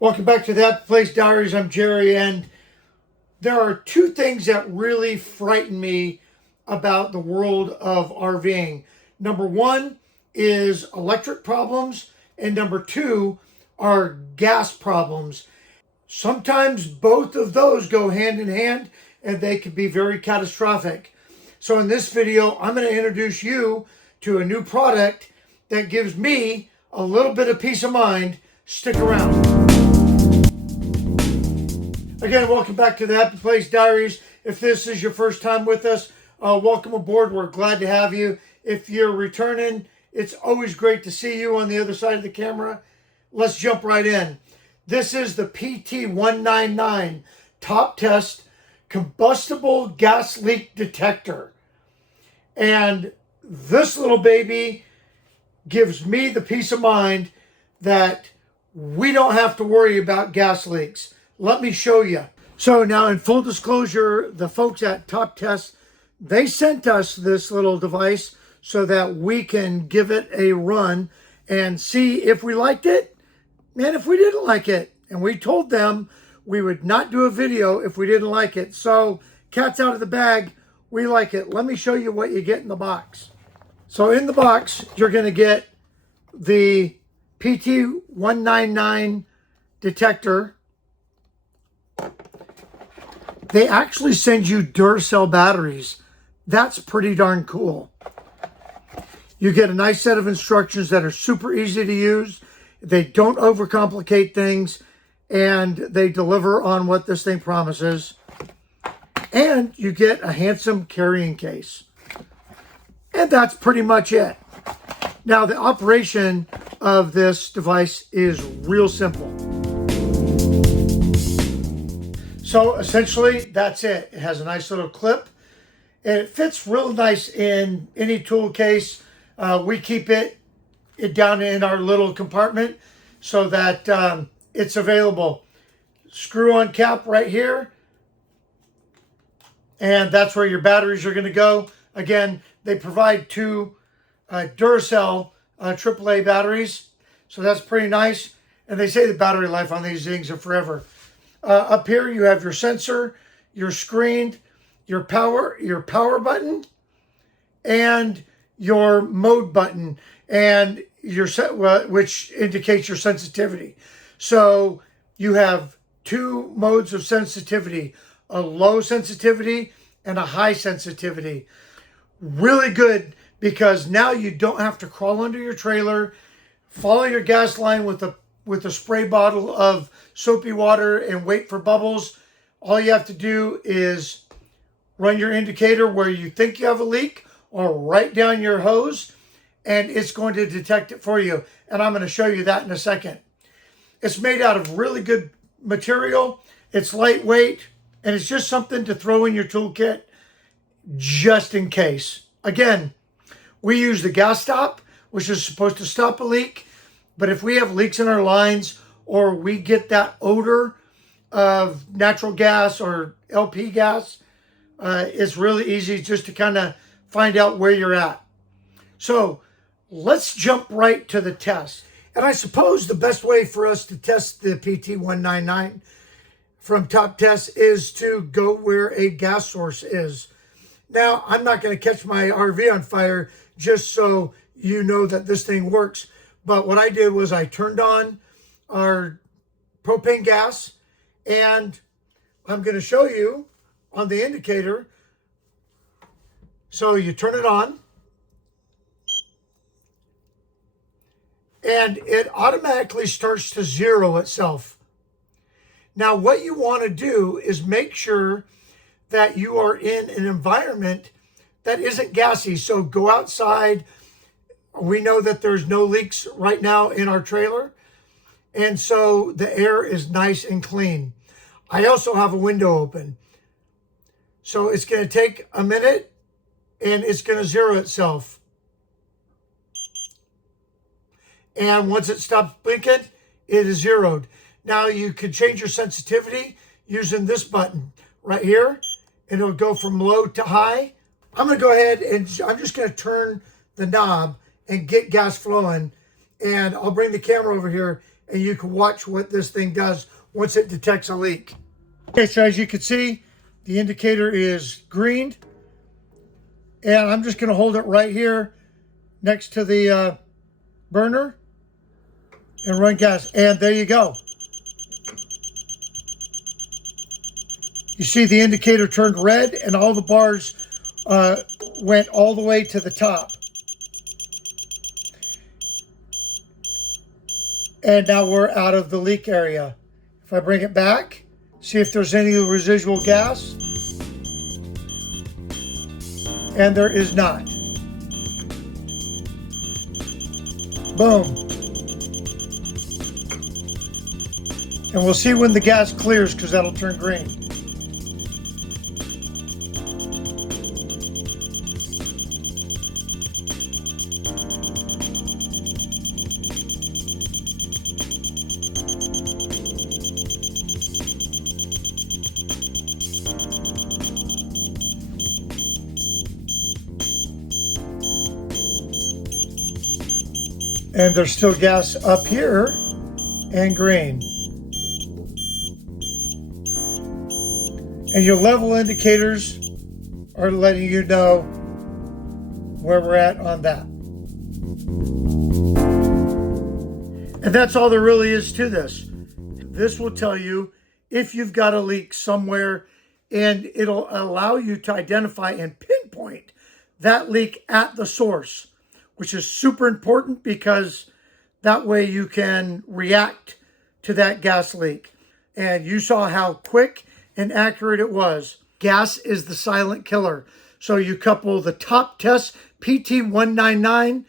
Welcome back to That Place Diaries. I'm Jerry, and there are two things that really frighten me about the world of RVing. Number one is electric problems, and number two are gas problems. Sometimes both of those go hand in hand, and they can be very catastrophic. So in this video, I'm going to introduce you to a new product that gives me a little bit of peace of mind. Stick around. Again, welcome back to the Happy Place Diaries. If this is your first time with us, welcome aboard. We're glad to have you. If you're returning, it's always great to see you on the other side of the camera. Let's jump right in. This is the PT199 Toptes Combustible Gas Leak Detector. And this little baby gives me the peace of mind that we don't have to worry about gas leaks. Let me show you. So now, in full disclosure, the folks at Toptes, they sent us this little device so that we can give it a run and see if we liked it and if we didn't like it. And we told them we would not do a video if we didn't like it. So cat's out of the bag. We like it. Let me show you what you get in the box. So in the box, you're going to get the PT199 detector. They actually send you Duracell batteries. That's pretty darn cool. You get a nice set of instructions that are super easy to use. They don't overcomplicate things, and they deliver on what this thing promises. And you get a handsome carrying case. And that's pretty much it. Now, the operation of this device is real simple. So essentially, that's it. It has a nice little clip, and it fits real nice in any tool case. We keep it down in our little compartment so that it's available. Screw-on cap right here, and that's where your batteries are going to go. Again, they provide two Duracell AAA batteries, so that's pretty nice. And they say the battery life on these things are forever. Up here, you have your sensor, your screen, your power button, and your mode button, and your which indicates your sensitivity. So you have two modes of sensitivity: a low sensitivity and a high sensitivity. Really good, because now you don't have to crawl under your trailer, follow your gas line with a spray bottle of soapy water and wait for bubbles. All you have to do is run your indicator where you think you have a leak, or right down your hose, and it's going to detect it for you. And I'm going to show you that in a second. It's made out of really good material. It's lightweight, and it's just something to throw in your toolkit just in case. Again, we use the gas stop, which is supposed to stop a leak. But if we have leaks in our lines, or we get that odor of natural gas or LP gas, it's really easy just to kind of find out where you're at. So let's jump right to the test. And I suppose the best way for us to test the PT199 from Toptes is to go where a gas source is. Now, I'm not going to catch my RV on fire just so you know that this thing works. But what I did was I turned on our propane gas, and I'm going to show you on the indicator. So you turn it on, and it automatically starts to zero itself. Now, what you want to do is make sure that you are in an environment that isn't gassy. So go outside. We know that there's no leaks right now in our trailer, and so the air is nice and clean. I also have a window open. So it's going to take a minute, and it's going to zero itself. And once it stops blinking, it is zeroed. Now you can change your sensitivity using this button right here, and it'll go from low to high. I'm going to go ahead and I'm just going to turn the knob and get gas flowing, and I'll bring the camera over here and you can watch what this thing does once it detects a leak. Okay, so as you can see, the indicator is green, and I'm just going to hold it right here next to the burner and run gas, and there you go. You see the indicator turned red and all the bars went all the way to the top. And now we're out of the leak area. If I bring it back, see if there's any residual gas. And there is not. Boom. And we'll see when the gas clears because that'll turn green. And there's still gas up here and green. And your level indicators are letting you know where we're at on that. And that's all there really is to this. This will tell you if you've got a leak somewhere, and it'll allow you to identify and pinpoint that leak at the source, which is super important because that way you can react to that gas leak. And you saw how quick and accurate it was. Gas is the silent killer. So you couple the Toptes PT199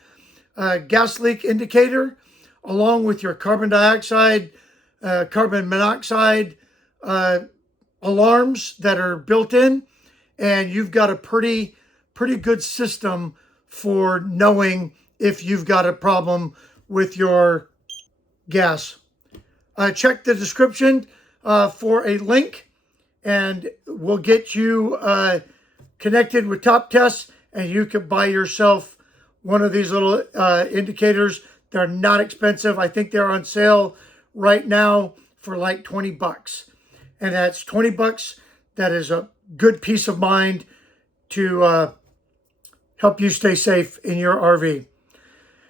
gas leak indicator along with your carbon dioxide, carbon monoxide alarms that are built in, and you've got a pretty good system for knowing if you've got a problem with your gas. Check the description for a link, and we'll get you connected with Toptes, and you can buy yourself one of these little indicators. They're not expensive. I think they're on sale right now for like 20 bucks. And that's 20 bucks. That is a good peace of mind to help you stay safe in your RV.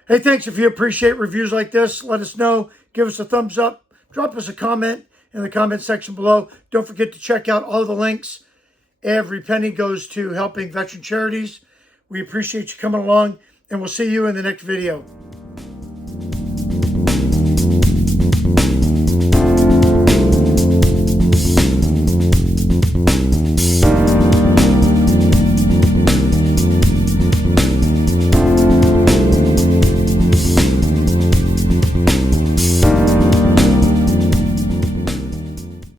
Hey, thanks. If you appreciate reviews like this, let us know. Give us a thumbs up. Drop us a comment in the comment section below. Don't forget to check out all the links. Every penny goes to helping veteran charities. We appreciate you coming along, and we'll see you in the next video.